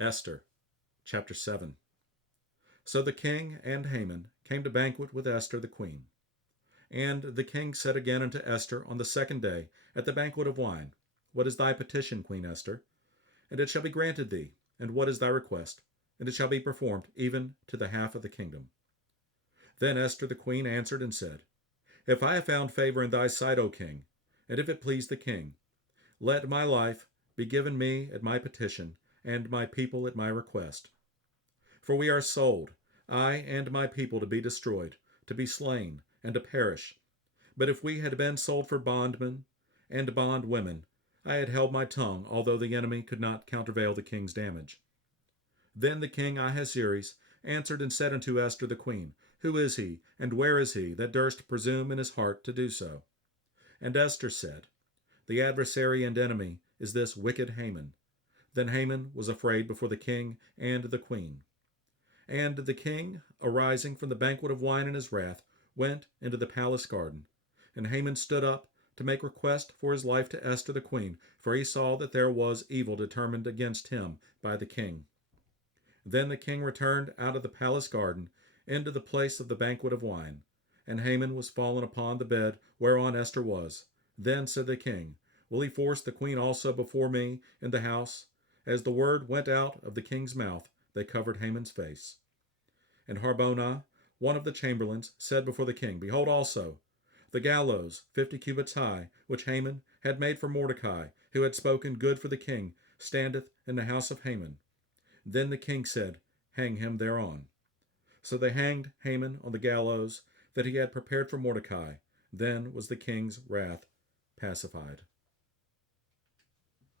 Esther, chapter 7. So the king and Haman came to banquet with Esther the queen. And the king said again unto Esther on the second day at the banquet of wine, What is thy petition, Queen Esther? And it shall be granted thee. And what is thy request? And it shall be performed, even to the half of the kingdom. Then Esther the queen answered and said, If I have found favor in thy sight, O king, and if it please the king, let my life be given me at my petition, and my people at my request. For we are sold, I and my people, to be destroyed, to be slain, and to perish. But if we had been sold for bondmen and bondwomen, I had held my tongue, although the enemy could not countervail the king's damage. Then the king Ahasuerus answered and said unto Esther the queen, Who is he, and where is he, that durst presume in his heart to do so? And Esther said, The adversary and enemy is this wicked Haman. Then Haman was afraid before the king and the queen. And the king, arising from the banquet of wine in his wrath, went into the palace garden. And Haman stood up to make request for his life to Esther the queen, for he saw that there was evil determined against him by the king. Then the king returned out of the palace garden into the place of the banquet of wine. And Haman was fallen upon the bed whereon Esther was. Then said the king, Will he force the queen also before me in the house? As the word went out of the king's mouth, they covered Haman's face. And Harbonah, one of the chamberlains, said before the king, Behold also, the gallows 50 cubits high, which Haman had made for Mordecai, who had spoken good for the king, standeth in the house of Haman. Then the king said, Hang him thereon. So they hanged Haman on the gallows that he had prepared for Mordecai. Then was the king's wrath pacified.